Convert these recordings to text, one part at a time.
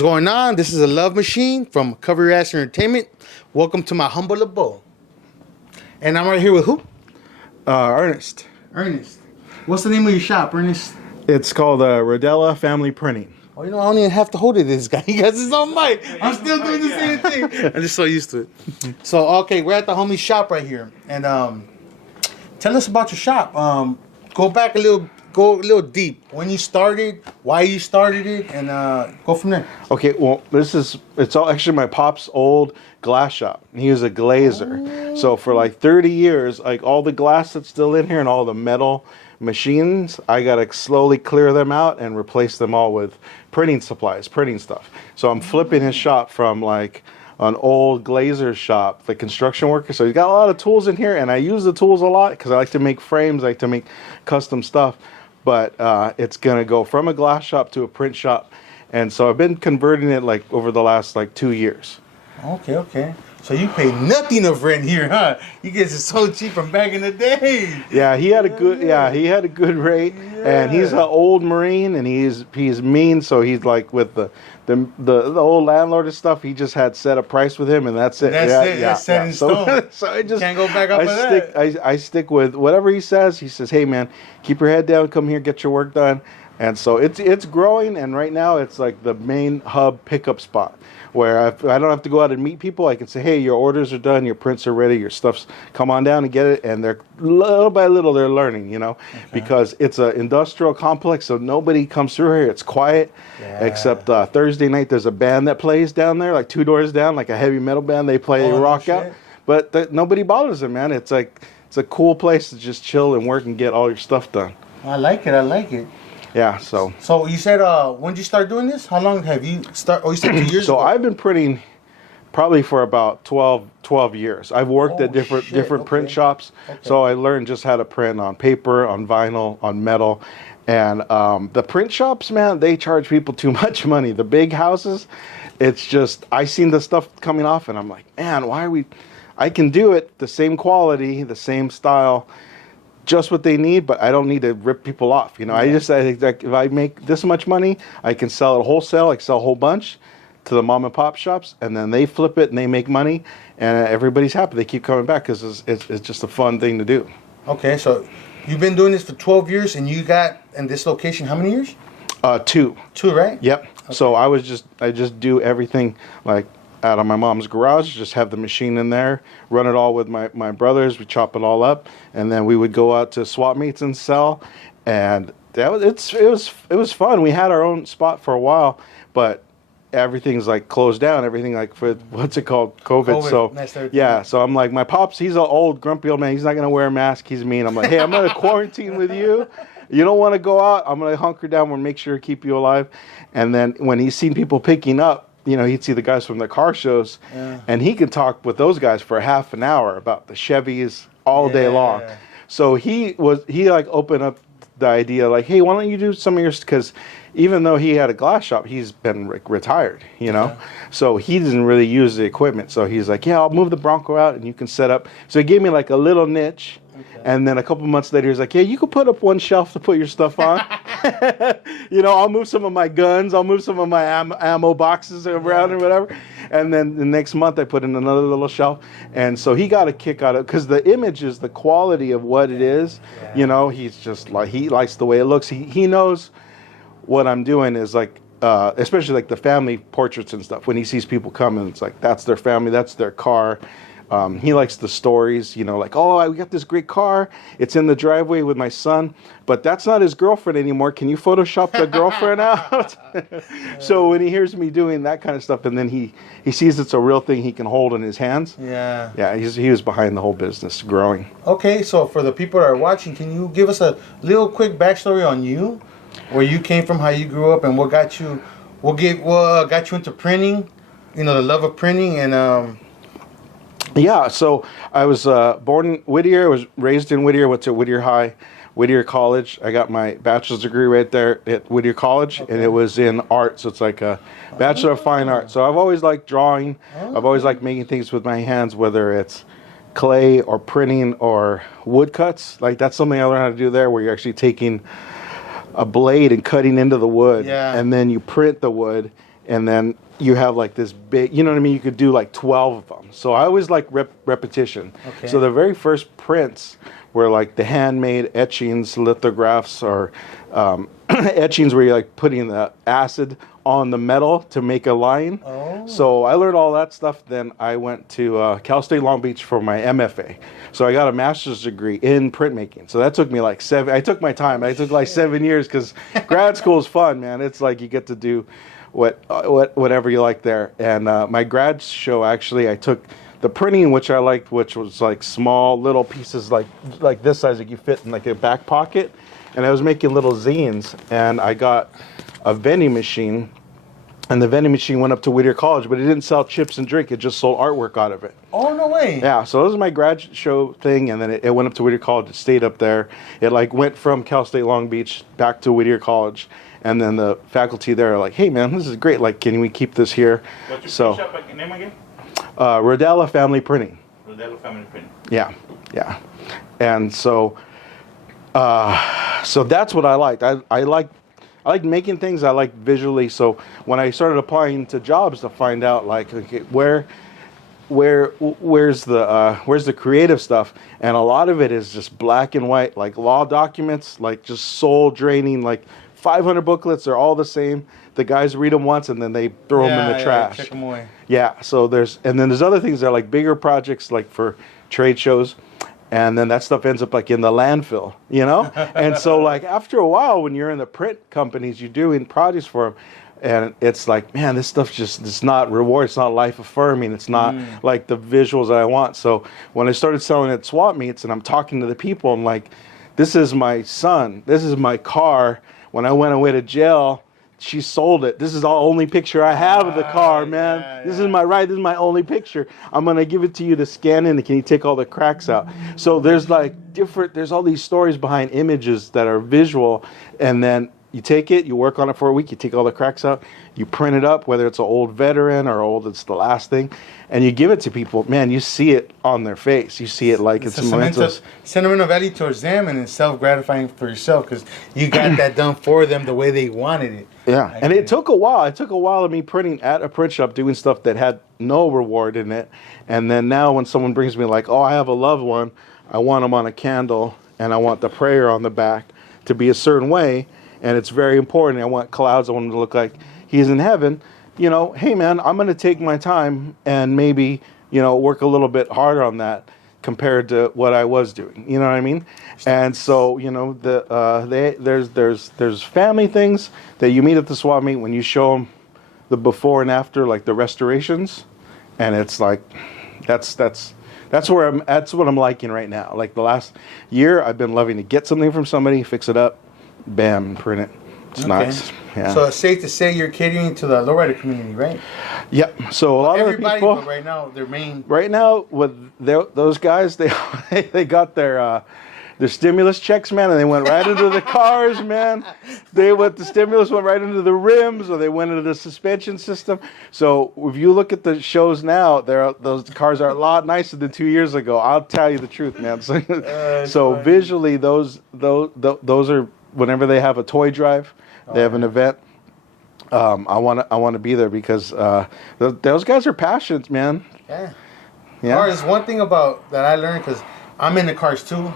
What's going on? This is a Love Machine from Cover Your Ass Entertainment. Welcome to my humble abode. And I'm right here with who? Ernest. Ernest. What's the name of your shop, Ernest? It's called Rodella Family Printing. Oh, you know, I don't even have to hold it, this guy. He has his own mic. I'm still doing the same thing. I'm just so used to it. So, okay, we're at the homie shop right here. And tell us about your shop. Go back go a little deep. When you started, why you started it, and go from there. Okay, well, it's all actually my pop's old glass shop. He was a glazer. So for like 30 years, like all the glass that's still in here and all the metal machines, I got to slowly clear them out and replace them all with printing supplies, printing stuff. So I'm flipping his shop from like an old glazer shop, the construction worker. So he's got a lot of tools in here, and I use the tools a lot because I like to make frames, I like to make custom stuff. But it's gonna go from a glass shop to a print shop, and so I've been converting it like over the last like 2 years. Okay. So you pay nothing of rent here, huh? You guys are so cheap from back in the day. Yeah, he had a good rate, and he's an old Marine, and he's mean, so he's like with the old landlord and stuff. He just had set a price with him, and that's it. That's set in stone. So I just can't go back up. I stick with whatever he says. He says, "Hey man, keep your head down. Come here, get your work done." And so it's growing, and right now it's like the main hub pickup spot where I don't have to go out and meet people. I can say, hey, your orders are done, your prints are ready, your stuff's, come on down and get it. And they're little by little they're learning, because it's an industrial complex, so nobody comes through here. It's quiet, except Thursday night there's a band that plays down there, like 2 doors down, like a heavy metal band. They play, they rock out, but nobody bothers them, man. It's like it's a cool place to just chill and work and get all your stuff done. I like it. Yeah, so you said when did you start doing this? How long have you started? Oh, you said 2 years ago. So I've been printing probably for about 12 years. I've worked at different print shops, so I learned just how to print on paper, on vinyl, on metal. And the print shops, man, they charge people too much money. The big houses, it's just, I seen the stuff coming off and I'm like, man, I can do it, the same quality, the same style, just what they need, but I don't need to rip people off. I think that if I make this much money, I can sell it wholesale. I can sell a whole bunch to the mom and pop shops, and then they flip it and they make money, and everybody's happy. They keep coming back because it's just a fun thing to do. Okay, so you've been doing this for 12 years, and you got in this location how many years? 2. 2, right? Yep. Okay. So I just do everything like out of my mom's garage, just have the machine in there, run it all with my brothers, we chop it all up, and then we would go out to swap meets and sell, and it was fun. We had our own spot for a while, but everything's like closed down, everything like for what's it called, COVID. So so I'm like, my pops, he's an old grumpy old man, he's not gonna wear a mask, he's mean. I'm like, hey, I'm gonna quarantine with you. You don't want to go out, I'm gonna hunker down and make sure to keep you alive. And then when he's seen people picking up, he'd see the guys from the car shows, and he could talk with those guys for half an hour about the Chevys all day long. So he like opened up the idea, like, hey, why don't you do some of your, because even though he had a glass shop, he's been retired, so he didn't really use the equipment. So he's like, yeah, I'll move the Bronco out and you can set up. So he gave me like a little niche. And then a couple months later, he's like, yeah, you could put up one shelf to put your stuff on. I'll move some of my guns. I'll move some of my ammo boxes around or whatever. And then the next month, I put in another little shelf. And so he got a kick out of it because the image is the quality of what it is. He's just like, he likes the way it looks. He knows what I'm doing is like, especially like the family portraits and stuff. When he sees people coming, it's like, that's their family, that's their car. He likes the stories, like, oh, we got this great car. It's in the driveway with my son, but that's not his girlfriend anymore. Can you Photoshop the girlfriend out? So when he hears me doing that kind of stuff, and then he sees it's a real thing he can hold in his hands. Yeah, he was behind the whole business growing. Okay, so for the people that are watching, can you give us a little quick backstory on you, where you came from, how you grew up, and what got you into printing? The love of printing and. Yeah, so I was born in Whittier. I was raised in Whittier. Went to Whittier High, Whittier College. I got my bachelor's degree right there at Whittier College, and it was in art. So it's like a Bachelor of Fine Art. So I've always liked drawing. I've always liked making things with my hands, whether it's clay or printing or woodcuts. Like that's something I learned how to do there, where you're actually taking a blade and cutting into the wood, and then you print the wood. and then you have like this big, you know what I mean? You could do like 12 of them. So I always like repetition. Okay. So the very first prints were like the handmade etchings, lithographs, or etchings where you're like putting the acid on the metal to make a line. Oh. So I learned all that stuff. Then I went to Cal State Long Beach for my MFA. So I got a master's degree in printmaking. So that took me like I took my time. I took like 7 years because grad school is fun, man. It's like you get to do whatever you like there. And my grad show, actually, I took the printing, which I liked, which was like small little pieces like this size that you fit in like a back pocket. And I was making little zines, and I got a vending machine, and the vending machine went up to Whittier College, but it didn't sell chips and drink. It just sold artwork out of it. Oh, no way. Yeah, so this was my grad show thing, and then it went up to Whittier College. It stayed up there. It like went from Cal State Long Beach back to Whittier College, and then the faculty there are like, hey, man, this is great. Like, can we keep this here? What's your print shop name again? Rodella Family Printing. Rodella Family Printing. Yeah. And so that's what I liked. I like making things. I like visually. So when I started applying to jobs to find out like, okay, where's the creative stuff, and a lot of it is just black and white, like law documents, like just soul draining, like 500 booklets are all the same. The guys read them once and then they throw them in the trash. Check them away. Yeah. So there's other things that are like bigger projects, like for trade shows. And then that stuff ends up like in the landfill, you know? And so like after a while, when you're in the print companies, you're doing projects for them, and it's like, man, this stuff it's not reward. It's not life affirming. It's not like the visuals that I want. So when I started selling at swap meets and I'm talking to the people, I'm like, this is my son. This is my car. When I went away to jail, she sold it. This is the only picture I have of the car, man. Yeah. This is my only picture. I'm going to give it to you to scan in. Can you take all the cracks out? So there's like there's all these stories behind images that are visual, and then you take it, you work on it for a week, you take all the cracks out, you print it up, whether it's an old veteran or it's the last thing, and you give it to people. Man, you see it on their face. You see it like it's momentous. Sentimental value towards them, and it's self-gratifying for yourself because you got that done for them the way they wanted it. Yeah, and it took a while. It took a while of me printing at a print shop, doing stuff that had no reward in it. And then now when someone brings me like, oh, I have a loved one, I want them on a candle, and I want the prayer on the back to be a certain way, and it's very important. I want clouds. I want them to look like he's in heaven. You know, hey, man, I'm going to take my time and maybe, work a little bit harder on that compared to what I was doing. You know what I mean? And so, there's family things that you meet at the swap meet when you show them the before and after, like the restorations, and it's like that's what I'm liking right now. Like the last year, I've been loving to get something from somebody, fix it up, bam, print it. It's nice. Yeah. So it's safe to say you're catering to the lowrider community, right? Yep. So a lot of the people. But right now, their main. Right now, with those guys, they got their stimulus checks, man, and they went right into the cars, man. The stimulus went right into the rims, or they went into the suspension system. So if you look at the shows now, those cars are a lot nicer than 2 years ago. I'll tell you the truth, man. So visually, those are whenever they have a toy drive, they have an event. I want to be there because those guys are passionate, man. Yeah. Yeah. There's one thing about that I learned because I'm in the cars too.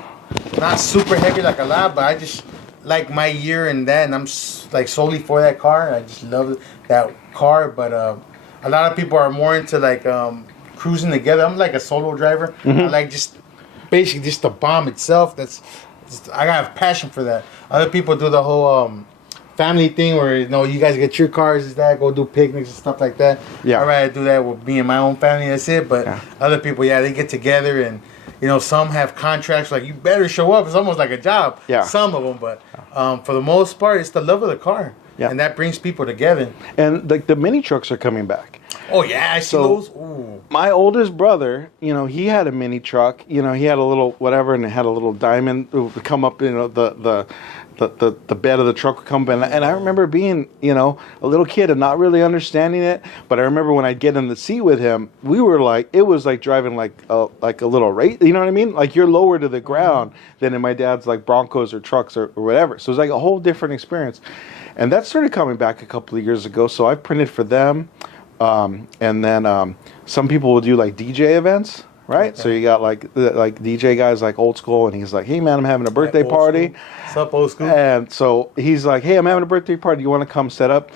Not super heavy like a lot, but I just like my year and that, and I'm like solely for that car. I just love that car. But a lot of people are more into like cruising together. I'm like a solo driver. I like basically just the bomb itself. I got a passion for that. Other people do the whole family thing where you guys get your cars, go do picnics and stuff like that. Yeah. I'd rather do that with me and my own family. That's it. But other people, they get together and some have contracts like you better show up. It's almost like a job. Yeah. Some of them, but for the most part, it's the love of the car. Yeah. And that brings people together. And like the mini trucks are coming back. Oh yeah, I see So- those. Ooh. My oldest brother, he had a mini truck. He had a little whatever, and it had a little diamond. It would come up, the bed of the truck would come up, and I remember being, a little kid and not really understanding it. But I remember when I'd get in the seat with him, we were like, it was like driving like a little race. You know what I mean? Like you're lower to the ground than in my dad's like Broncos or trucks or whatever. So it was like a whole different experience, and that started coming back a couple of years ago. So I printed for them. And then some people will do like DJ events, right? Okay. So you got like DJ guys like old school, and he's like, "Hey man, I'm having a birthday party." What's up, old school? And so he's like, "Hey, I'm having a birthday party. You want to come set up?"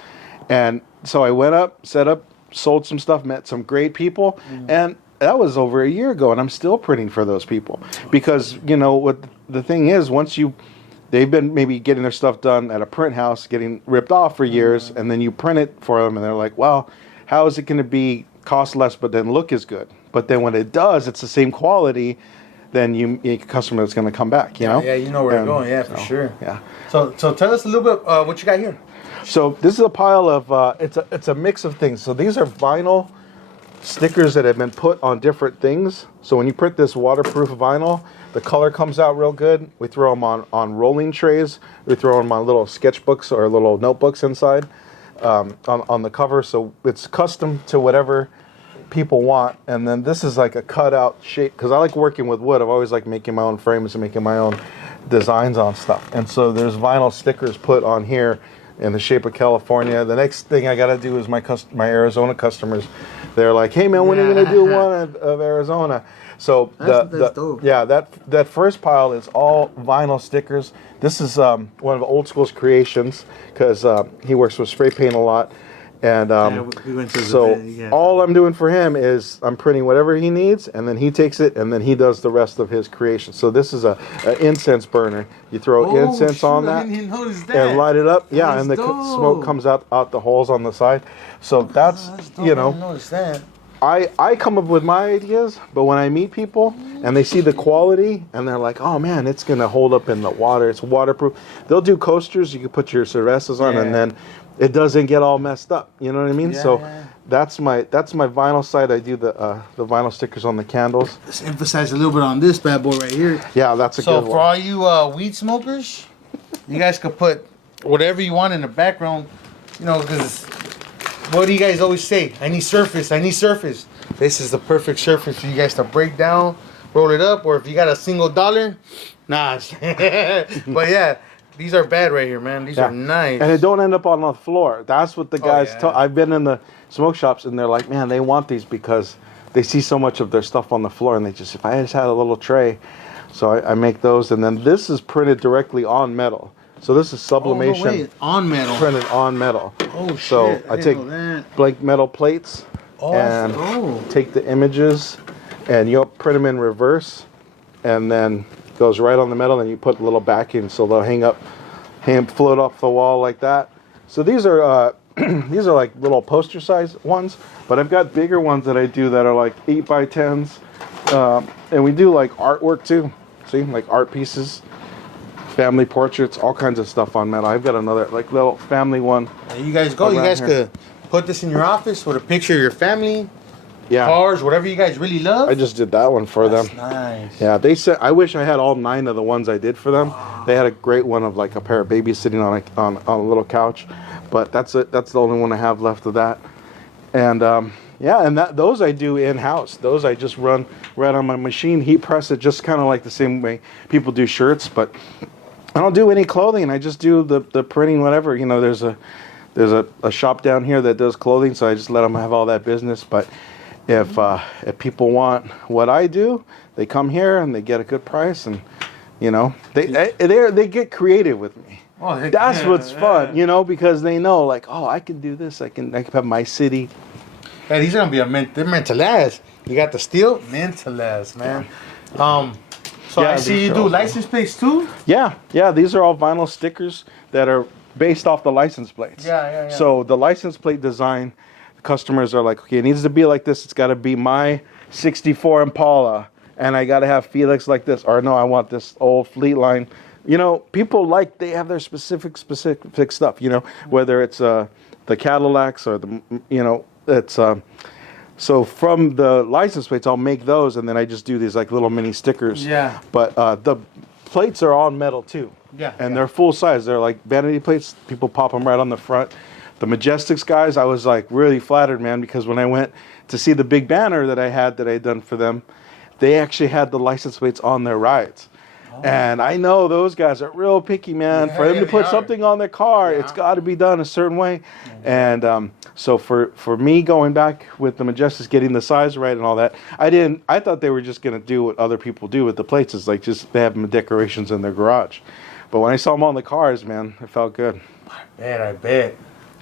And so I went up, set up, sold some stuff, met some great people, and that was over a year ago, and I'm still printing for those people because what the thing is, they've been maybe getting their stuff done at a print house, getting ripped off for years, and then you print it for them, and they're like, "Well, how is it going to be cost less but then look as good?" But then when it does, it's the same quality, then you a customer that's going to come back, Yeah, you know where you're going. Yeah, for sure. Yeah. So tell us a little bit what you got here. So this is a pile of, it's a mix of things. So these are vinyl stickers that have been put on different things. So when you print this waterproof vinyl, the color comes out real good. We throw them on rolling trays. We throw them on little sketchbooks or little notebooks inside. On the cover, so it's custom to whatever people want. And then this is like a cutout shape, because I like working with wood. I've always liked making my own frames and making my own designs on stuff. And so there's vinyl stickers put on here in the shape of California. The next thing I got to do is my Arizona customers. They're like, "Hey man, when are you gonna do one of Arizona?" So that's dope. Yeah, that first pile is all vinyl stickers. This is one of Old School's creations because he works with spray paint a lot, and we went to so the all I'm doing for him is I'm printing whatever he needs, and then he takes it, and then he does the rest of his creation. So this is an incense burner. You throw incense on that, I didn't notice that. and light it up. Yeah, That's and the dope. smoke comes out the holes on the side. So that's dope. I didn't notice that. I come up with my ideas, but when I meet people and they see the quality and they're like, "Oh man, it's gonna hold up in the water. It's waterproof." They'll do coasters. You can put your cervezas on, and then it doesn't get all messed up. You know what I mean? Yeah, so yeah. that's my vinyl side. I do the vinyl stickers on the candles. Let's emphasize a little bit on this bad boy right here. Yeah, that's a So good for one. all you weed smokers, you guys could put whatever you want in the background. Because what do you guys always say? I need surface. I need surface. This is the perfect surface for you guys to break down, roll it up, or if you got a $1, nah. But yeah, these are bad right here, man. These are nice. And it don't end up on the floor. That's what the guys yeah. tell. I've been in the smoke shops and they're like, "Man, they want these because they see so much of their stuff on the floor, and if I just had a little tray." So I make those, and then this is printed directly on metal. So this is sublimation. Oh, no way. On metal. Printed on metal. Oh, shit. So I take know that. blank metal plates and take the images, and you'll print them in reverse, and then goes right on the metal, and you put a little backing so they'll float off the wall like that. So these are these are like little poster size ones, but I've got bigger ones that I do that are like 8x10s, and we do like artwork too. See, like art pieces, family portraits, all kinds of stuff on metal. I've got another like little family one. There you guys go. You guys could put this in your office with a picture of your family, cars, whatever you guys really love. I just did that one for them. Nice. Yeah, they said I wish I had all 9 of the ones I did for them. They had a great one of like a pair of babies sitting on a little couch, but that's it. That's the only one I have left of that. And those I do in house. Those I just run right on my machine, heat press it, just kind of like the same way people do shirts. But I don't do any clothing. I just do the printing, whatever. There's a shop down here that does clothing, so I just let them have all that business. But if people want what I do, they come here and they get a good price, and they get creative with me. Oh, That's what's fun, because they know like, oh, I can do this. I can have my city. Yeah, these are gonna be they're meant to last. You got the steel, meant to last, man. So I see you do license plates too. Yeah. These are all vinyl stickers that are based off the license plates. Yeah. So the license plate design, the customers are like, okay, it needs to be like this. It's got to be my '64 Impala, and I got to have Felix like this, or no, I want this old Fleetline. People they have their specific stuff. Whether it's the Cadillacs or the it's so from the license plates, I'll make those, and then I just do these like little mini stickers. Yeah. But the plates are on metal too. Yeah. And they're full size. They're like vanity plates. People pop them right on the front. The Majestics guys, I was like really flattered, man, because when I went to see the big banner that I had done for them, they actually had the license plates on their rides. And I know those guys are real picky, man. Yeah, for them to they put are. something on their car, it's got to be done a certain way. And so for me going back with the Majestics, getting the size right and all that, I thought they were just going to do what other people do with the plates. Is like just they have them decorations in their garage. But when I saw them on the cars, man, it felt good. I bet.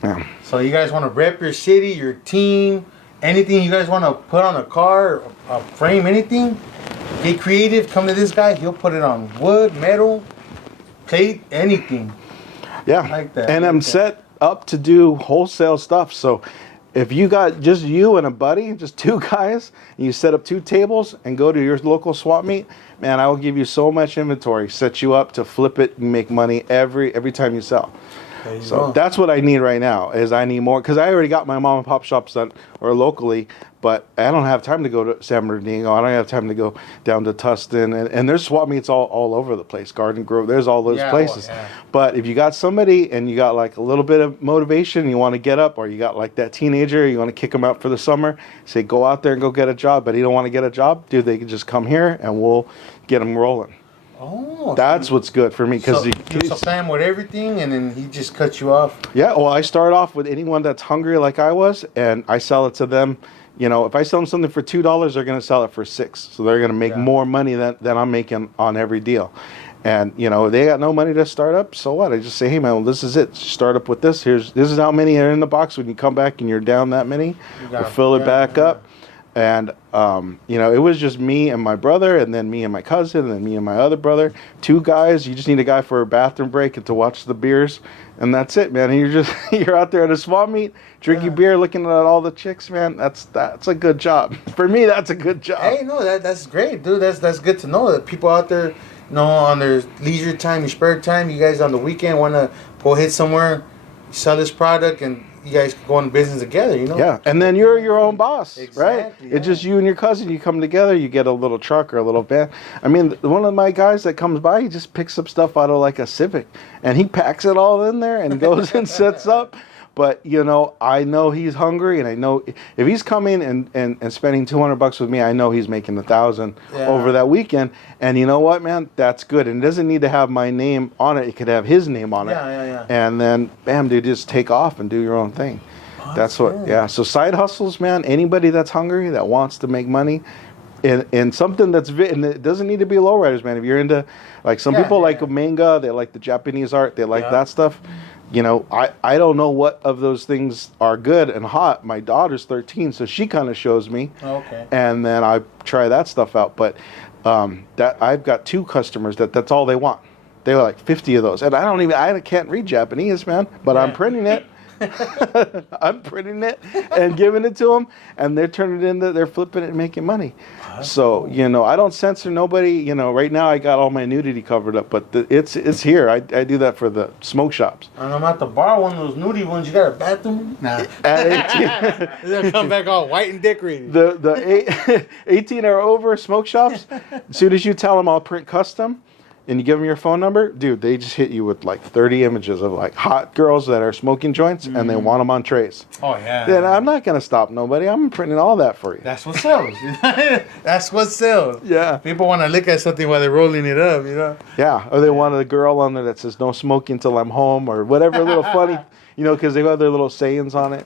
Yeah. So you guys want to rep your city, your team, anything you guys want to put on a car, a frame, anything? Get creative. Come to this guy. He'll put it on wood, metal, plate, anything. Yeah. Like that. And I'm set up to do wholesale stuff. So if you got just you and a buddy, just two guys, and you set up 2 tables and go to your local swap meet, man, I will give you so much inventory, set you up to flip it and make money every time you sell. So that's what I need right now. Is I need more, because I already got my mom and pop shops done or locally, but I don't have time to go to San Bernardino. I don't have time to go down to Tustin, and there's swap meets all over the place. Garden Grove, there's all those places. Well, yeah. But if you got somebody and you got like a little bit of motivation, you want to get up, or you got like that teenager, you want to kick them out for the summer, say go out there and go get a job. But he don't want to get a job, dude. They can just come here and we'll get them rolling. Oh, That's what's good for me, because so you supply him with everything, and then he just cuts you off. yeah. Well, I start off with anyone that's hungry like I was, and I sell it to them. You know, if I sell them something for $2, they're going to sell it for $6, so they're going to make more money than I'm making on every deal. And you know, they got no money to start up, so what? I just say, hey man, well, this is it. Start up with this. This is how many are in the box. When you come back and you're down that many, we'll fill it back up. And, you know, it was just me and my brother, and then me and my cousin, and then me and my other brother. 2 guys. You just need a guy for a bathroom break and to watch the beers. And that's it, man. And you're out there at a swap meet, drinking beer, looking at all the chicks, man. That's a good job. For me, that's a good job. Hey, no, that's great, dude. That's good to know that people out there, you know, on their leisure time, your spare time, you guys on the weekend want to go hit somewhere, sell this product, and you guys can go into business together, you know? Yeah, and then you're your own boss, Exactly, right? yeah. It's just you and your cousin. You come together, you get a little truck or a little van. I mean, one of my guys that comes by, he just picks up stuff out of like a Civic, and he packs it all in there and goes and sets up. But, you know, I know he's hungry, and I know if he's coming and spending $200 with me, I know he's making $1,000 over that weekend. And you know what, man? That's good. And it doesn't need to have my name on it. It could have his name on it. Yeah. And then, bam, dude, just take off and do your own thing. That's what, yeah. So side hustles, man, anybody that's hungry, that wants to make money, and something that's, and it doesn't need to be lowriders, man. If you're into, like some people like manga, they like the Japanese art, they like that stuff. You know, I don't know what of those things are good and hot. My daughter's 13, so she kind of shows me. Okay. And then I try that stuff out. But that I've got 2 customers that's all they want. They were like 50 of those, and I can't read Japanese, man. But I'm printing it. I'm printing it and giving it to them, and they're turning it into, they're flipping it and making money. So, you know, I don't censor nobody. You know, right now I got all my nudity covered up, but it's here. I do that for the smoke shops. And I'm at the bar, one of those nudie ones. You got a bathroom? Nah. At 18, They'll come back all white and decorated. the 18 or over smoke shops, as soon as you tell them I'll print custom, and you give them your phone number, dude, they just hit you with like 30 images of like hot girls that are smoking joints, and they want them on trays. Oh, yeah. Then I'm not going to stop nobody. I'm printing all that for you. That's what sells. That's what sells. Yeah. People want to look at something while they're rolling it up, you know? Yeah. Or they want a girl on there that says no smoking till I'm home, or whatever little funny, you know, because they have their little sayings on it.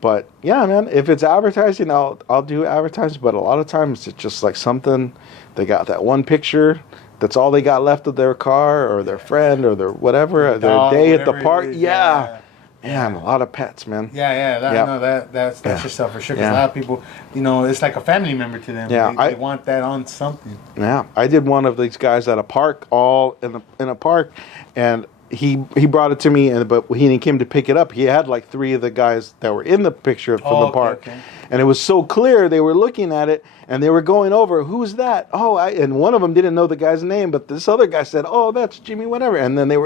But yeah, man, if it's advertising, I'll do advertising. But a lot of times it's just like something, they got that one picture. That's all they got left of their car or their friend or their whatever, their day at the park. Yeah. Man, a lot of pets, man. That's yourself for sure. Because a lot of people, you know, it's like a family member to them. Yeah, they want that on something. Yeah, I did one of these guys at a park, all in a park, and he brought it to me, but when he came to pick it up, he had like 3 of the guys that were in the picture from the park. Okay. And it was so clear, they were looking at it, and they were going over, who's that? Oh, and one of them didn't know the guy's name, but this other guy said, oh, that's Jimmy whatever. And then they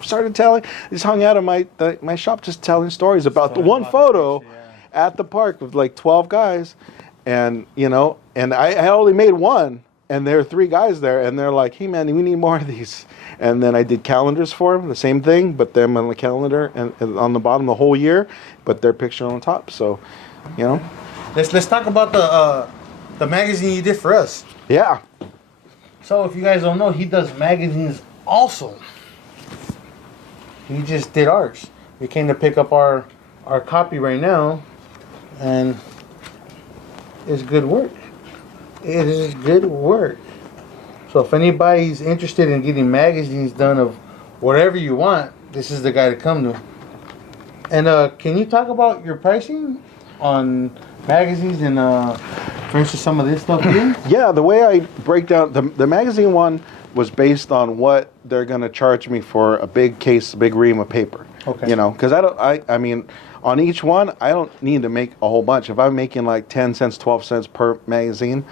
started telling, they just hung out at my shop just telling stories about the one photo. at the park with like 12 guys, and and I only made one, and there are 3 guys there, and they're like, hey man, we need more of these. And then I did calendars for them, the same thing, but them on the calendar and on the bottom the whole year, but their picture on the top. So, Let's talk about the magazine you did for us. Yeah. So if you guys don't know, he does magazines also. He just did ours. We came to pick up our copy right now, and it's good work. It is good work. So if anybody's interested in getting magazines done of whatever you want, this is the guy to come to. And can you talk about your pricing on magazines and for instance some of this stuff here? Yeah, the way I break down the magazine one was based on what they're going to charge me for a big case, a big ream of paper. Okay. Because I mean, on each one, I don't need to make a whole bunch. If I'm making like 10 cents, 12 cents per magazine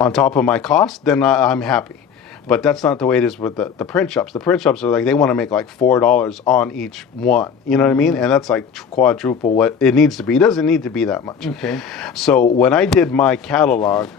on top of my cost, then I'm happy. But that's not the way it is with the print shops. The print shops are like, they want to make like $4 on each one. You know what I mean? And that's like quadruple what it needs to be. It doesn't need to be that much. Okay. So when I did my catalog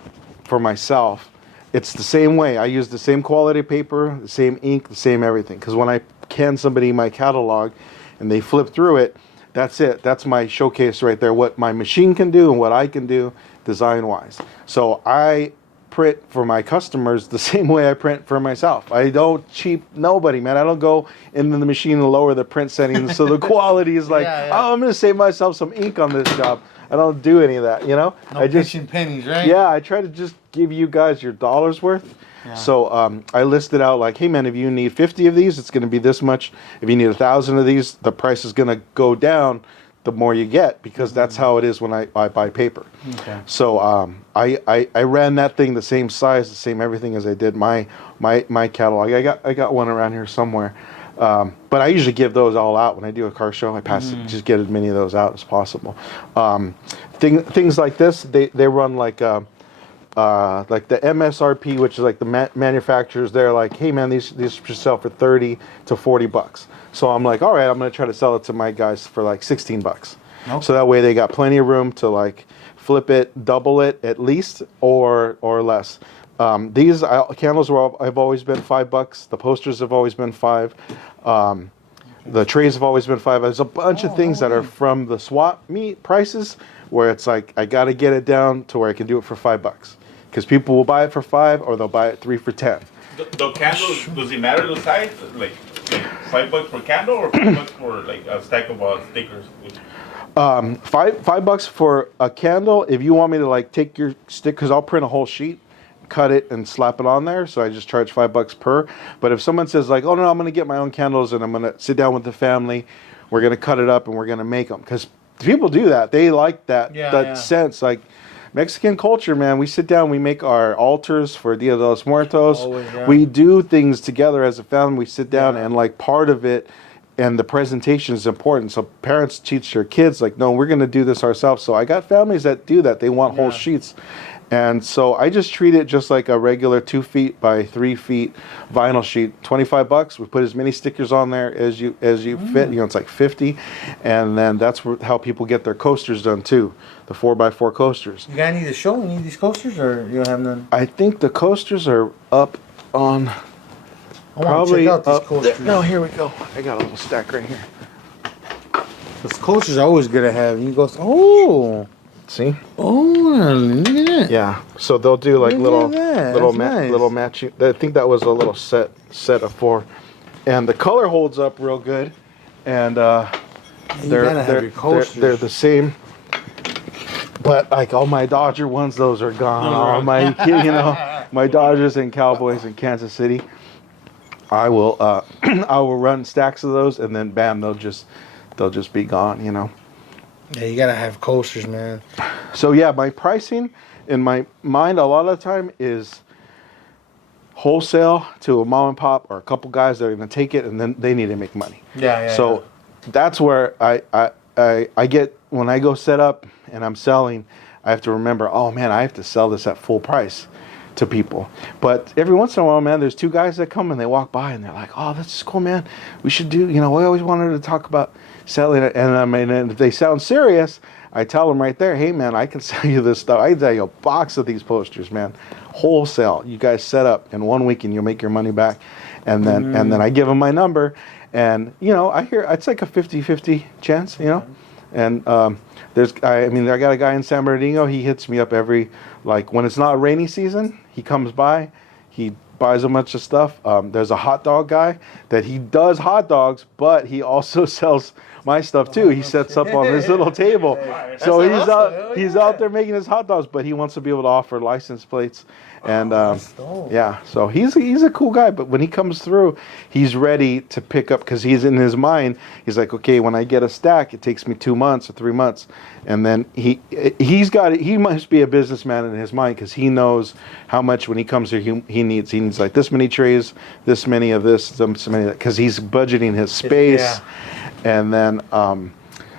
for myself, it's the same way. I use the same quality paper, the same ink, the same everything. Because when I can somebody my catalog and they flip through it, that's it. That's my showcase right there. What my machine can do and what I can do design-wise. So I print for my customers the same way I print for myself. I don't cheap nobody, man. I don't go into the machine and lower the print settings so the quality is like, oh, I'm going to save myself some ink on this job. I don't do any of that, No I just pitching pennies, right? Yeah, I try to just give you guys your dollars worth. Yeah. So I listed out like, hey man, if you need 50 of these, it's going to be this much. If you need 1,000 of these, the price is going to go down the more you get, because that's how it is when I buy paper. Okay. So I ran that thing the same size, the same everything as I did my catalog. I got one around here somewhere. But I usually give those all out when I do a car show. I pass it, just get as many of those out as possible. Things like this, they run like the MSRP, which is like the manufacturers. They're like, hey man, these should sell for $30 to $40. So I'm like, all right, I'm gonna try to sell it to my guys for like $16. Okay. So that way they got plenty of room to like flip it, double it at least, or less. These candles have always been $5. The posters have always been $5. The trays have always been $5. There's a bunch of things that are from the swap meet prices where it's like I got to get it down to where I can do it for $5, because people will buy it for $5 or they'll buy it 3 for $10. The candles, does it matter the size? Like $5 per candle or $5 for like a stack of stickers? $5 for a candle. If you want me to like take your stick, because I'll print a whole sheet, cut it and slap it on there, so I just charge $5 per. But if someone says like, oh no, I'm gonna get my own candles and I'm gonna sit down with the family, we're gonna cut it up and we're gonna make them, because people do that. They like that sense. Like Mexican culture, man, we sit down, we make our altars for Dia de los Muertos. Always, yeah. We do things together as a family. We sit down and like part of it, and the presentation is important. So parents teach their kids like, no, we're going to do this ourselves. So I got families that do that. They want whole sheets. And so I just treat it just like a regular 2 feet by 3 feet vinyl sheet. $25. We put as many stickers on there as you fit. It's like 50, and then that's how people get their coasters done too. The 4x4 coasters. You got any to show? Any of these coasters, or you don't have none? I think the coasters are up on. Probably check out these coasters. No, here we go. I got a little stack right here. Those coasters are always good to have. You go, oh. See? Oh, look at that. Yeah. So they'll do like little nice. matching. I think that was a little set of 4, and the color holds up real good, and they're the same. But like all my Dodger ones, those are gone. All my my Dodgers and Cowboys in Kansas City, I will I will run stacks of those, and then bam, they'll just be gone. Yeah, you gotta have coasters, man. So yeah, my pricing in my mind a lot of the time is wholesale to a mom and pop or a couple guys that are gonna take it, and then they need to make money. So that's where I get, when I go set up and I'm selling, I have to remember, oh man, I have to sell this at full price to people. But every once in a while, man, there's 2 guys that come and they walk by and they're like, oh, that's cool, man. We should do, we always wanted to talk about selling it. And I mean, and if they sound serious, I tell him right there, hey man, I can sell you this stuff. I can sell you a box of these posters, man, wholesale. You guys set up in 1 week and you'll make your money back. And then I give him my number, and I hear it's like a 50-50 chance, And I got a guy in San Bernardino. He hits me up every, like, when it's not rainy season, he comes by, he buys a bunch of stuff. There's a hot dog guy that he does hot dogs, but he also sells my stuff too. He sets up on this little table, so he's out there making his hot dogs, but he wants to be able to offer license plates. And so he's a cool guy. But when he comes through, he's ready to pick up, because he's in his mind. He's like, okay, when I get a stack, it takes me 2 months or 3 months, and then he must be a businessman in his mind, because he knows how much when he comes here he needs like this many trays, this many of this, so many, because he's budgeting his space. Yeah. And then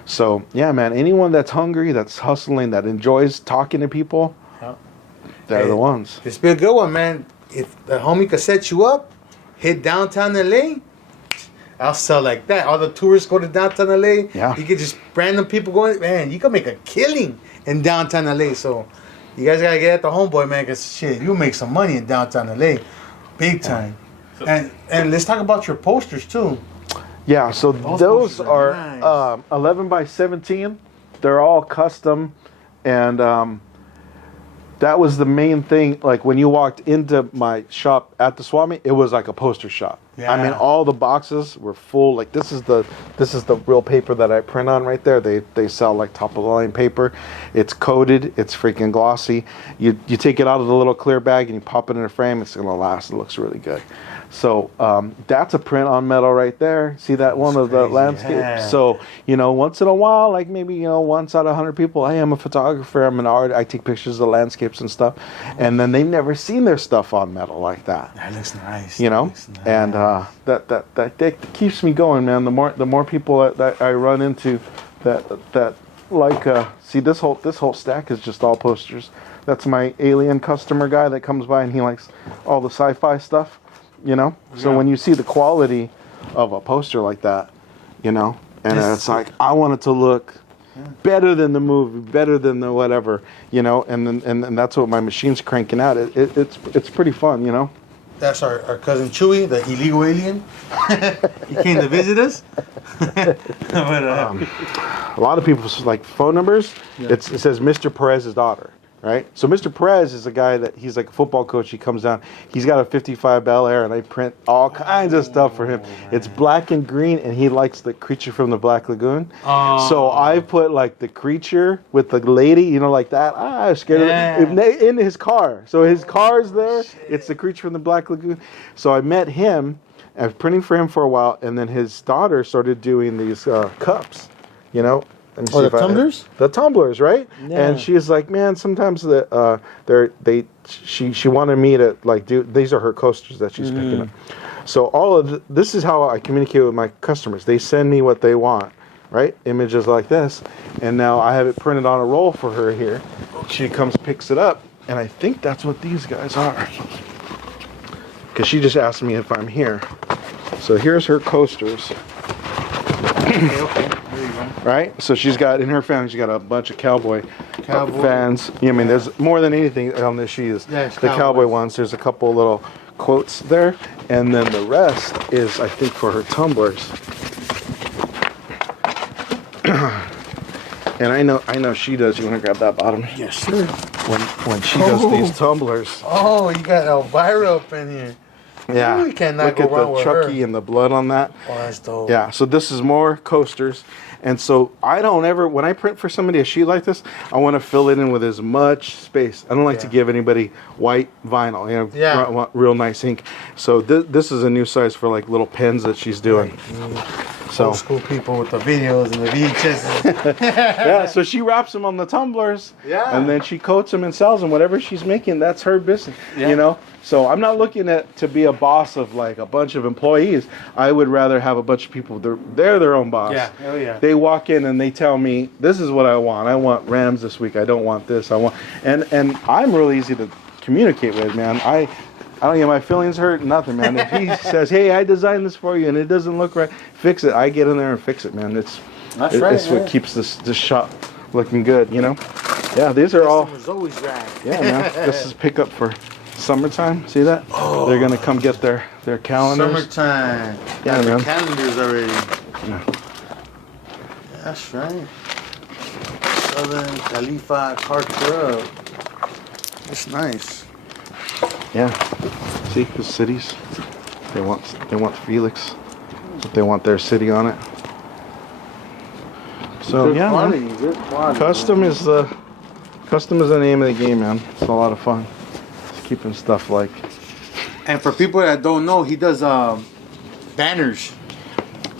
so yeah, man, anyone that's hungry, that's hustling, that enjoys talking to people. They're the ones. This be a good one, man. If the homie could set you up, hit downtown LA, I'll sell like that. All the tourists go to downtown LA. Yeah. You could just random people going, man, you can make a killing in downtown LA. So you guys gotta get at the homeboy, man, because shit, you'll make some money in downtown LA. Big time. And let's talk about your posters too. Yeah, so those are nice. 11 by 17. They're all custom, and that was the main thing. Like when you walked into my shop at the swap meet, it was like a poster shop. Yeah. I mean, all the boxes were full. Like this is the real paper that I print on right there. They sell like top of the line paper. It's coated. It's freaking glossy. You take it out of the little clear bag and you pop it in a frame. It's gonna last. It looks really good. So that's a print on metal right there. See that one of the landscape? Yeah. So, once in a while, like maybe, once out of 100 people, I am a photographer, I'm an artist, I take pictures of landscapes and stuff. And then they've never seen their stuff on metal like that. That looks nice. Looks nice. And that keeps me going, man. The more people that I run into that like, see this whole stack is just all posters. That's my alien customer guy that comes by and he likes all the sci-fi stuff. So when you see the quality of a poster like that, and it's like, I want it to look better than the movie, better than the whatever, and that's what my machine's cranking out. It's pretty fun, That's our cousin Chewy, the illegal alien. He came to visit us. But, a lot of people's like phone numbers. Yeah. It says Mr. Perez's daughter. Right, so Mr. Perez is a guy that he's like a football coach. He comes down. He's got a '55 Bel Air, and I print all kinds of stuff for him. It's black and green, and he likes the creature from the Black Lagoon. Oh. So I put like the creature with the lady, like that. I'm scared of it. In his car. So his car's there. It's the creature from the Black Lagoon. So I met him. I was printing for him for a while, and then his daughter started doing these cups. the tumblers? The tumblers, right? Yeah. And she's like, man, sometimes she wanted me to like do. These are her coasters that she's picking up. So this is how I communicate with my customers. They send me what they want, right? Images like this, and now I have it printed on a roll for her here. She comes, picks it up, and I think that's what these guys are. Because she just asked me if I'm here. So here's her coasters. Okay. There you go. Right? So she's got, in her family, she's got a bunch of cowboy fans. There's more than anything on this sheet is the cowboy ones. There's a couple little quotes there. And then the rest is, I think, for her tumblers. And I know she does. You want to grab that bottom? Yes, sir. When she does these tumblers. Oh, you got Elvira up in here. Yeah. You cannot Look go at wrong the with Chucky her. and the blood on that. Oh, that's dope. Yeah, so this is more coasters. And so I don't ever, when I print for somebody a sheet like this, I want to fill it in with as much space. I don't like to give anybody white vinyl, I want real nice ink. So this is a new size for like little pens that she's doing. So old school people with the videos and the VHS. yeah, so she wraps them on the tumblers, and then she coats them and sells them. Whatever she's making, that's her business, So I'm not looking to be a boss of like a bunch of employees. I would rather have a bunch of people. They're their own boss. Yeah, oh yeah. They walk in and they tell me, "This is what I want. I want Rams this week. I don't want this. I want." And I'm really easy to communicate with, man. I don't get my feelings hurt. Nothing, man. If he says, "Hey, I designed this for you and it doesn't look right," fix it. I get in there and fix it, man. It's right. It's what keeps this shop looking good, you know. Yeah, these are all. Customers always rad. Yeah, man. This is pickup for summertime. See that? Oh. They're gonna come get their calendars. Summertime. Yeah, Got man. the calendars already. Yeah. That's right. Southern Khalifa Car Club. That's nice. Yeah. See the cities. They want Felix. But they want their city on it. So Good yeah, quality, man. good quality. Custom is the name of the game, man. It's a lot of fun. Just keeping stuff like. And for people that don't know, he does banners.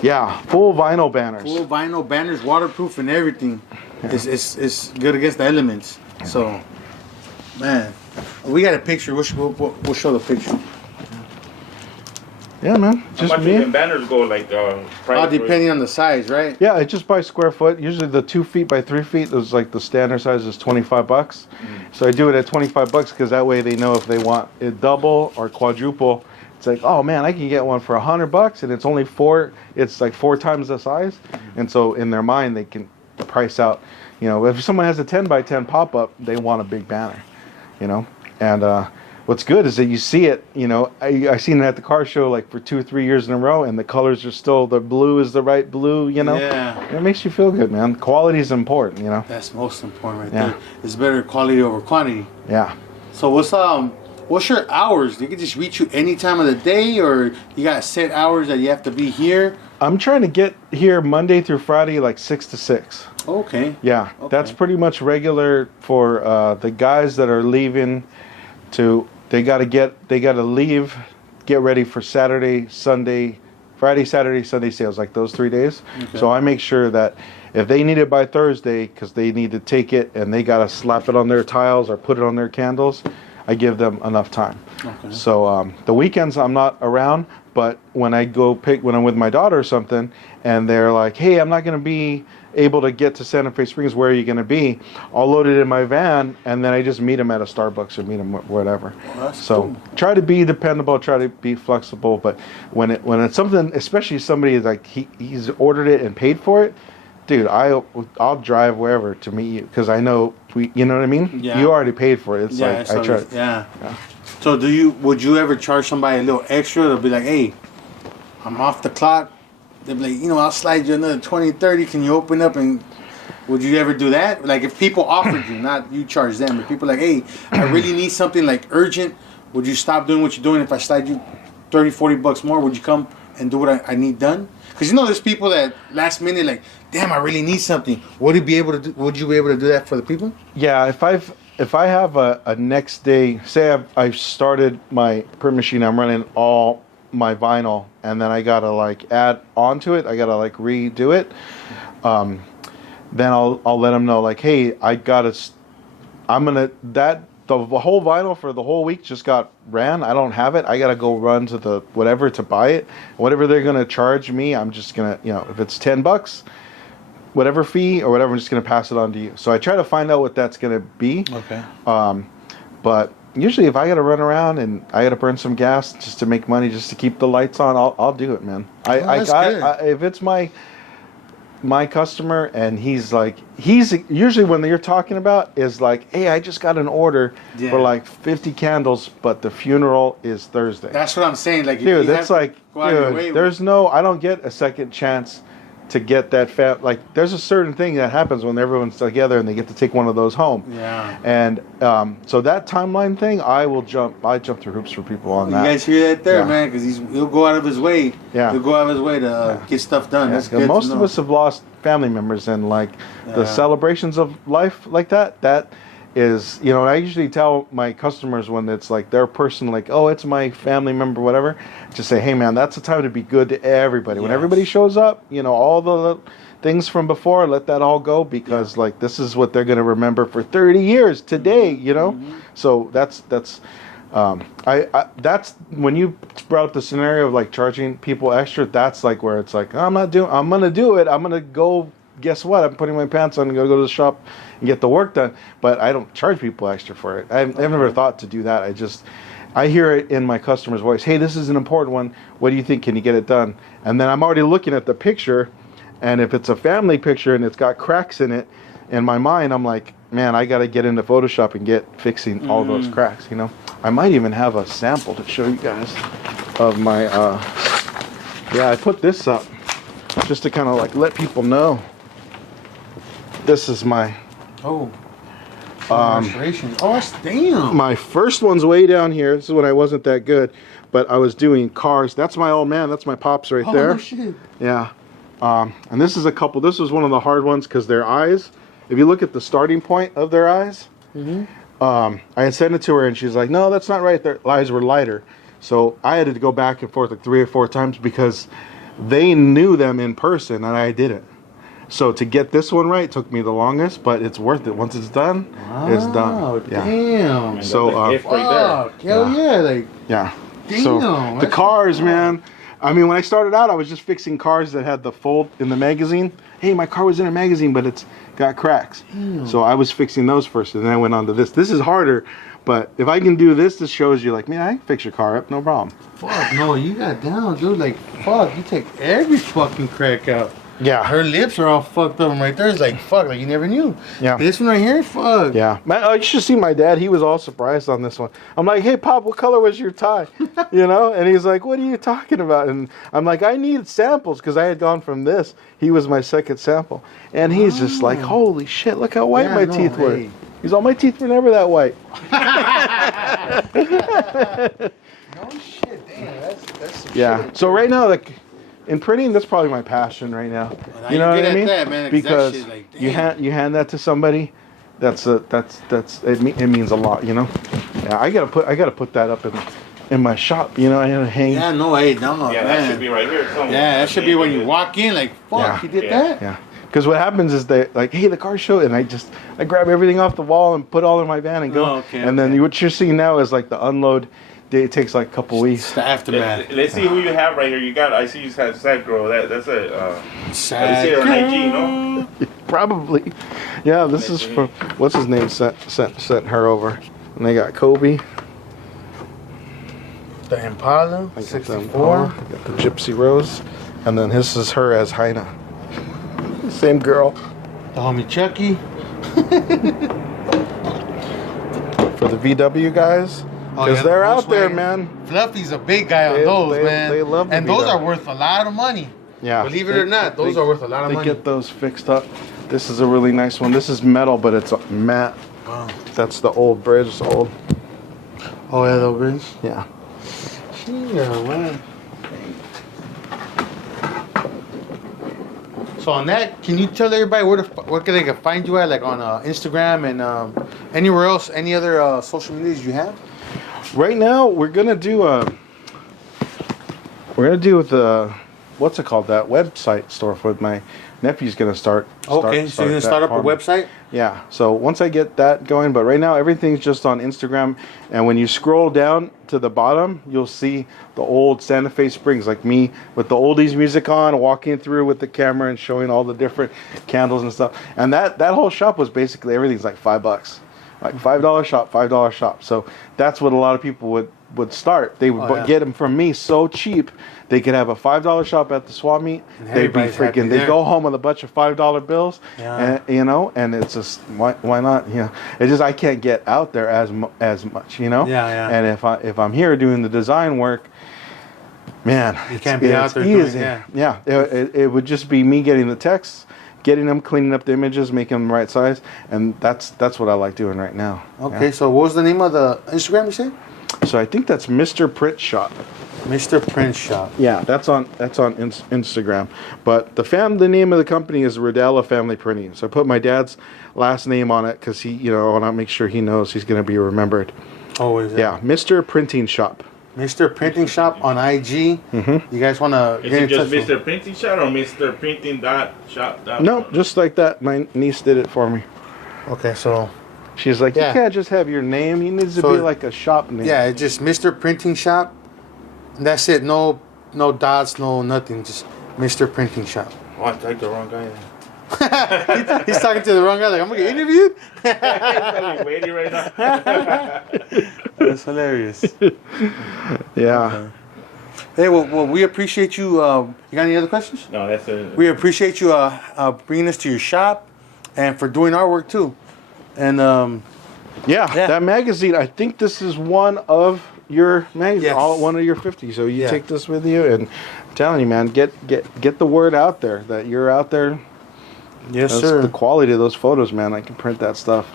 Yeah, full vinyl banners. Full vinyl banners, waterproof and everything. Yeah. It's good against the elements. So, man, we got a picture. We'll show the picture. Yeah, man. How Just much do me. the banners go? Like price All depending on the size, right? Yeah, it's just by square foot. Usually the 2 feet by 3 feet is like the standard size is $25. So I do it at $25 because that way they know if they want it double or quadruple. It's like, oh man, I can get one for $100 and it's only four. It's like 4 times the size, and so in their mind they can price out. You know, if someone has a 10 by 10 pop up, they want a big banner. You know, and what's good is that you see it. You know, I seen it at the car show like for 2 or 3 years in a row, and the colors are still the blue is the right blue. You know, Yeah. it makes you feel good, man. Quality is important. You know. That's most important right Yeah. there. It's better quality over quantity. Yeah. So what's your hours? They can just reach you any time of the day, or you got set hours that you have to be here? I'm trying to get here Monday through Friday, like 6 to 6. Okay. Yeah, Okay. that's pretty much regular for the guys that are leaving. They gotta leave, get ready for Saturday, Sunday, Friday, Saturday, Sunday sales, like those 3 days. Okay. So I make sure that if they need it by Thursday, because they need to take it and they gotta slap it on their tiles or put it on their candles, I give them enough time. Okay. So the weekends I'm not around, but when I'm with my daughter or something, and they're like, "Hey, I'm not gonna be able to get to Santa Fe Springs. Where are you gonna be?" I'll load it in my van, and then I just meet them at a Starbucks or meet them whatever. That's So cool. try to be dependable, try to be flexible. But when it's something, especially somebody like he's ordered it and paid for it, dude, I'll drive wherever to meet you because I know you know what I mean. Yeah. You already paid for it. It's Yeah, like so I try. yeah. Yeah. So would you ever charge somebody a little extra to be like, hey, I'm off the clock? They'd be like, I'll slide you another 20, 30. Can you open up? And would you ever do that? Like if people offered you, not you charge them, but people like, hey, I really need something like urgent. Would you stop doing what you're doing if I slide you 30, 40 bucks more? Would you come and do what I need done? Because there's people that last minute like, damn, I really need something. Would you be able to do that for the people? Yeah, if I have a next day, say I've started my print machine, I'm running all my vinyl, and then I gotta like add onto it, I gotta like redo it. Then I'll let them know like, hey, the whole vinyl for the whole week just got ran. I don't have it. I gotta go run to the whatever to buy it. Whatever they're gonna charge me, I'm just gonna if it's $10. Whatever fee or whatever, I'm just going to pass it on to you. So I try to find out what that's going to be. Okay. But usually if I got to run around and I got to burn some gas just to make money, just to keep the lights on, I'll do it, man. That's good. If it's my customer and he's usually when you're talking about is like, hey, I just got an order for like 50 candles, but the funeral is Thursday. That's what I'm saying. Like, if Dude, you that's have like, to go out of your way dude, I don't get a second chance to get that there's a certain thing that happens when everyone's together and they get to take one of those home. Yeah. And so that timeline thing, I jump through hoops for people on that. You guys hear that there, Yeah. man? Because he'll go out of his way. Yeah. He'll go out of his way to get stuff done. That's good. Most to of know. us have lost family members, and like the Yeah. celebrations of life like that is, and I usually tell my customers when it's like their person, like, oh, it's my family member, whatever, just say, hey man, that's the time to be good to everybody. When Yes. everybody shows up, all the things from before, let that all go, because like this is what they're going to remember for 30 years today, Mm-hmm. So that's that's when you brought up the scenario of like charging people extra, that's like where it's like, I'm going to do it. I'm going to go, guess what? I'm putting my pants on and go to the shop and get the work done, but I don't charge people extra for it. I've never thought to do that. I hear it in my customer's voice. Hey, this is an important one. What do you think? Can you get it done? And then I'm already looking at the picture, and if it's a family picture and it's got cracks in it, in my mind, I'm like, man, I got to get into Photoshop and get fixing all those cracks, you know. I might even have a sample to show you guys of my, yeah, I put this up just to kind of like let people know. This is my, restoration. Oh, that's damn. my first one's way down here. This is when I wasn't that good, but I was doing cars. That's my old man. That's my pops right there. Oh, shit. Yeah. And this is this was one of the hard ones because their eyes, if you look at the starting point of their eyes, I had sent it to her and she's like, no, that's not right. Their eyes were lighter. So I had to go back and forth like 3 or 4 times because they knew them in person and I didn't. So to get this one right took me the longest, but it's worth it. Once it's done, it's done. Oh, Yeah. damn. So, Fuck. Hell yeah. Like, yeah. damn. So the cars, man. I mean, when I started out, I was just fixing cars that had the fold in the magazine. Hey, my car was in a magazine, but it's got cracks. Damn. So I was fixing those first, and then I went on to this. This is harder, but if I can do this, this shows you, like, man, I can fix your car up, no problem. fuck, no, you got down, dude. Like, fuck, you take every fucking crack out. Yeah. Her lips are all fucked up, and right there, it's like, fuck, like you never knew. Yeah. This one right here, fuck. Yeah. You should see my dad. He was all surprised on this one. I'm like, hey, Pop, what color was your tie? You know? And he's like, what are you talking about? And I'm like, I need samples because I had gone from this. He was my second sample. And he's just like, holy shit, look how white my teeth were. He's all, my teeth were never that white. No shit, damn, that's some shit. So right now, like, in printing, that's probably my passion right now. Well, you know what I mean? That, man, because that shit, like, you hand that to somebody, it means a lot, you know. Yeah, I gotta put that up in my shop, you know. I gotta hang. Yeah, no, hey, no, yeah, man. that should be right here somewhere. Yeah, that should be when you walk in, like, fuck, you did that? Yeah. Because what happens is they like, hey, the car show, and I grab everything off the wall and put all in my van and go. And then what you're seeing now is like the unload. It takes like a couple weeks. The aftermath. Let's see who you have right here. You got. I see you have Sad Girl. That's a. Sad Girl. IG, no? Probably. Yeah. This is from what's his name sent her over, and they got Kobe. The Impala, I got 64. I got the Gypsy Rose, and then this is her as Heina. Same girl. The homie Chucky. For the VW guys. Because they're out there, man. Fluffy's a big guy on those, man. They love them. And those are worth a lot of money. Yeah. Believe it or not, those are worth a lot of money. They get those fixed up. This is a really nice one. This is metal, but it's matte. Wow. That's the old bridge. Oh, yeah, the bridge? Yeah. Yeah, man. So on that, can you tell everybody where they can find you at, like on Instagram and anywhere else, any other social medias you have? Right now, we're gonna do the what's it called, that website store for my nephew's gonna start. Okay, so you're gonna start up a website? Yeah. So once I get that going, but right now everything's just on Instagram, and when you scroll down to the bottom, you'll see the old Santa Fe Springs, like me with the oldies music on, walking through with the camera and showing all the different candles and stuff. And that whole shop was basically everything's like $5. Like $5 shop, $5 shop. So that's what a lot of people would start. They would get them from me so cheap. They could have a $5 shop at the swap meet. They'd be freaking. They go home with a bunch of $5 bills. Yeah. And, you know, and it's just why not? You know, it's just I can't get out there as much. You know. Yeah, yeah. And if I'm here doing the design work, man, you can't be out there easy. doing. Yeah. It would just be me getting the texts, getting them, cleaning up the images, making them the right size, and that's what I like doing right now. Okay, so what was the name of the Instagram you said? So I think that's Mr. Print Shop. Mr. Print Shop. Yeah, that's on Instagram. But the name of the company is Rodella Family Printing. So I put my dad's last name on it because I want to make sure he knows he's going to be remembered. Oh, is it? Yeah, Mr. Printing Shop. Mr. Printing Shop on IG. Mm-hmm. You guys want to get in touch? Is it just Mr. Printing Shop or Mr. Printing Shop? No, just like that. My niece did it for me. Okay, so she's like, you can't just have your name. You need to be like a shop name. Yeah, it's just Mr. Printing Shop. That's it. No dots, no nothing. Just Mr. Printing Shop. Oh, I typed the wrong guy. He's talking to the wrong guy. Like, I'm gonna get interviewed. He's waiting right now. That's hilarious. Yeah. Okay. Hey, well, we appreciate you. You got any other questions? No, that's it. We appreciate you bringing us to your shop, and for doing our work too. And Yeah, Yeah. that magazine. I think this is one of your magazines, Yes. one of your 50. So you Yeah. take this with you, and I'm telling you, man, get the word out there that you're out there. yes, That's sir. the quality of those photos, man. I can print that stuff.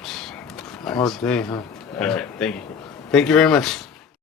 Nice. All day, huh? All right, thank you. Thank you very much.